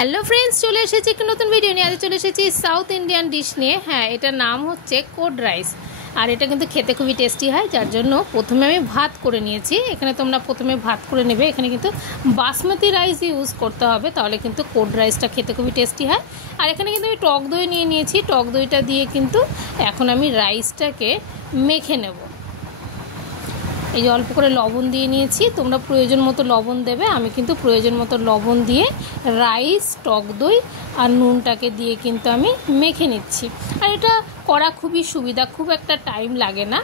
Hello friends, চলে এসেছি একটা নতুন ভিডিও নিয়ে। আজ চলে এসেছি সাউথ ইন্ডিয়ান ডিশ নিয়ে। হ্যাঁ, এটার নাম হচ্ছে কোড রাইস, আর এটা কিন্তু খেতে খুবই টেস্টি হয়। যার জন্য প্রথমে আমি ভাত করে নিয়েছি। এখানে তোমরা প্রথমে ভাত করে নেবে। এখানে কিন্তু বাসমতি রাইস ইউজ করতে হবে, তাহলে কিন্তু কোড রাইসটা খেতে খুবই টেস্টি হয়। আর এখানে কিন্তু আমি টক দই নিয়ে নিয়েছি। টক দইটা দিয়ে কিন্তু এখন আমি রাইসটাকে মেখে নেব। এই যে অল্প করে লবণ দিয়ে নিয়েছি, তোমরা প্রয়োজন মতো লবণ দেবে। আমি কিন্তু প্রয়োজন মতো লবণ দিয়ে রাইস, টক দই আর নুনটাকে দিয়ে কিন্তু আমি মেখে নিচ্ছি। আর এটা করা খুবই সুবিধা, খুব একটা টাইম লাগে না,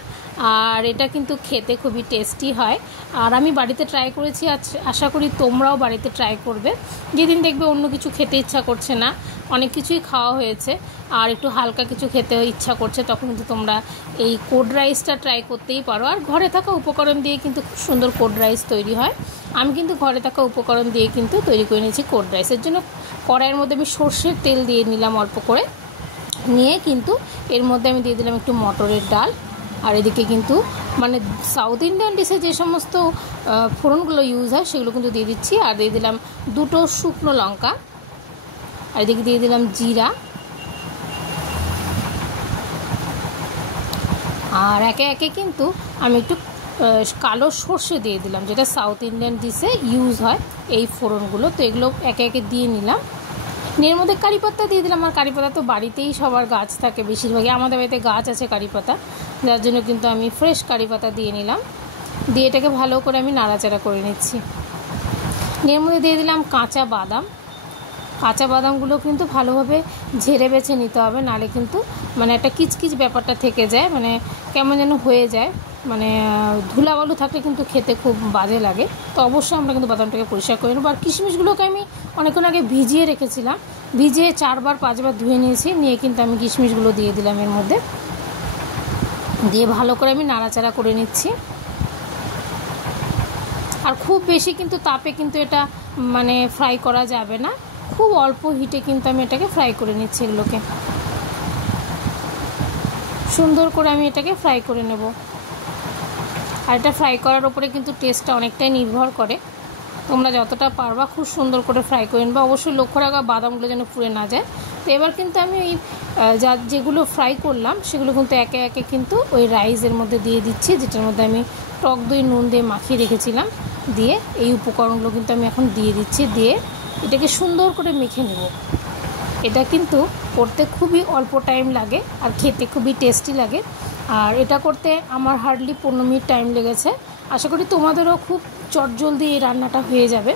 আর এটা কিন্তু খেতে খুবই টেস্টি হয়। আর আমি বাড়িতে ট্রাই করেছি, আশা করি তোমরাও বাড়িতে ট্রাই করবে। যেদিন দেখবে অন্য কিছু খেতে ইচ্ছা করছে না, অনেক কিছুই খাওয়া হয়েছে, আর একটু হালকা কিছু খেতে ইচ্ছা করছে, তখন কিন্তু তোমরা এই কোড রাইসটা ট্রাই করতেই পারো। আর ঘরে থাকা উপকরণ দিয়ে কিন্তু খুব সুন্দর কোড রাইস তৈরি হয়। আমি কিন্তু ঘরে থাকা উপকরণ দিয়ে কিন্তু তৈরি করে নিয়েছি কোড রাইসের জন্য। কড়াইয়ের মধ্যে আমি সর্ষের তেল দিয়ে নিলাম অল্প করে, নিয়ে কিন্তু এর মধ্যে আমি দিয়ে দিলাম একটু মটরের ডাল। আর এদিকে কিন্তু মানে সাউথ ইন্ডিয়ান ডিশে যে সমস্ত ফোড়নগুলো ইউজ হয় সেগুলো কিন্তু দিয়ে দিচ্ছি। আর দিয়ে দিলাম দুটো শুকনো লঙ্কা, আর এদিকে দিয়ে দিলাম জিরা। আর একে একে কিন্তু আমি একটু কালো সর্ষে দিয়ে দিলাম, যেটা সাউথ ইন্ডিয়ান ডিশে ইউজ হয় এই ফোড়নগুলো। তো এগুলো একে একে দিয়ে নিলাম। এর মধ্যে কারি পাতা দিয়ে দিলাম। আর কারি পাতা তো বাড়িতেই সবার গাছ থাকে, বেশিরভাগই আমাদের বাড়িতে গাছ আছে কারি পাতা, যার জন্য কিন্তু আমি ফ্রেশ কারি পাতা দিয়ে নিলাম। দিয়ে এটাকে ভালো করে আমি নাড়াচাড়া করে নিচ্ছি। এর মধ্যে দিয়ে দিলাম কাঁচা বাদাম। কাঁচা বাদামগুলো কিন্তু ভালোভাবে ঝেড়ে বেছে নিতে হবে, নাহলে কিন্তু মানে একটা কিচকিচ ব্যাপারটা থেকে যায়, মানে কেমন যেন হয়ে যায়, মানে ধুলাবালু থাকলে কিন্তু খেতে খুব বাজে লাগে। তো অবশ্যই আমরা কিন্তু বাদামটাকে পরিষ্কার করে নেবো। আর কিশমিশগুলোকে আমি অনেকক্ষণ আগে ভিজিয়ে রেখেছিলাম, ভিজিয়ে 4-5 বার ধুয়ে নিয়েছি। নিয়ে কিন্তু আমি কিশমিশগুলো দিয়ে দিলাম এর মধ্যে, দিয়ে ভালো করে আমি নাড়াচাড়া করে নিচ্ছি। আর খুব বেশি কিন্তু তাপে কিন্তু এটা মানে ফ্রাই করা যাবে না, খুব অল্প হিটে কিন্তু আমি এটাকে ফ্রাই করে নিচ্ছি। এগুলোকে সুন্দর করে আমি এটাকে ফ্রাই করে নেব। আর এটা ফ্রাই করার উপরে কিন্তু টেস্টটা অনেকটাই নির্ভর করে। তোমরা যতটা পারবা খুব সুন্দর করে ফ্রাই করে নেবে। অবশ্যই লক্ষ্য রাখা বাদামগুলো যেন পুড়ে না যায়। তো এবার কিন্তু আমি ওই যেগুলো ফ্রাই করলাম সেগুলো কিন্তু একে একে কিন্তু ওই রাইসের মধ্যে দিয়ে দিচ্ছি, যেটার মধ্যে আমি টক দই নুন দিয়ে মাখিয়ে রেখেছিলাম। দিয়ে এই উপকরণগুলো কিন্তু আমি এখন দিয়ে দিচ্ছি, দিয়ে এটাকে সুন্দর করে মেখে নেব। এটা কিন্তু করতে খুবই অল্প টাইম লাগে আর খেতে খুবই টেস্টি লাগে। আর এটা করতে আমার হার্ডলি 15 মিনিট টাইম লেগেছে। আশা করি তোমাদেরও খুব চটজলদি এই রান্নাটা হয়ে যাবে।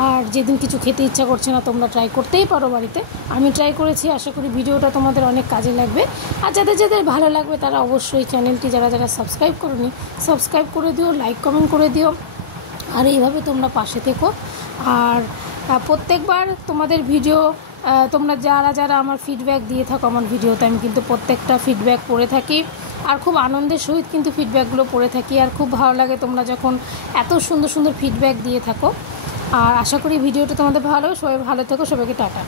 আর যেদিন কিছু খেতে ইচ্ছা করছে না, তোমরা ট্রাই করতেই পারো বাড়িতে। আমি ট্রাই করেছি, আশা করি ভিডিওটা তোমাদের অনেক কাজে লাগবে। আর যাদের যাদের ভালো লাগবে তারা অবশ্যই চ্যানেলটি যারা যারা সাবস্ক্রাইব করোনি সাবস্ক্রাইব করে দিও, লাইক কমেন্ট করে দিও। আর এইভাবে তোমরা পাশে থেকো। আর প্রত্যেকবার তোমাদের ভিডিও তোমরা যারা যারা আমার ফিডব্যাক দিয়ে থাকো আমার ভিডিওতে, আমি কিন্তু প্রত্যেকটা ফিডব্যাক পড়ে থাকি। আর খুব আনন্দের সহিত কিন্তু ফিডব্যাকগুলো পড়ে থাকি। আর খুব ভালো লাগে তোমরা যখন এত সুন্দর সুন্দর ফিডব্যাক দিয়ে থাকো। আর আশা করি ভিডিওটা তোমাদের ভালো, সবাই ভালো থেকো, সবাইকে টাটা।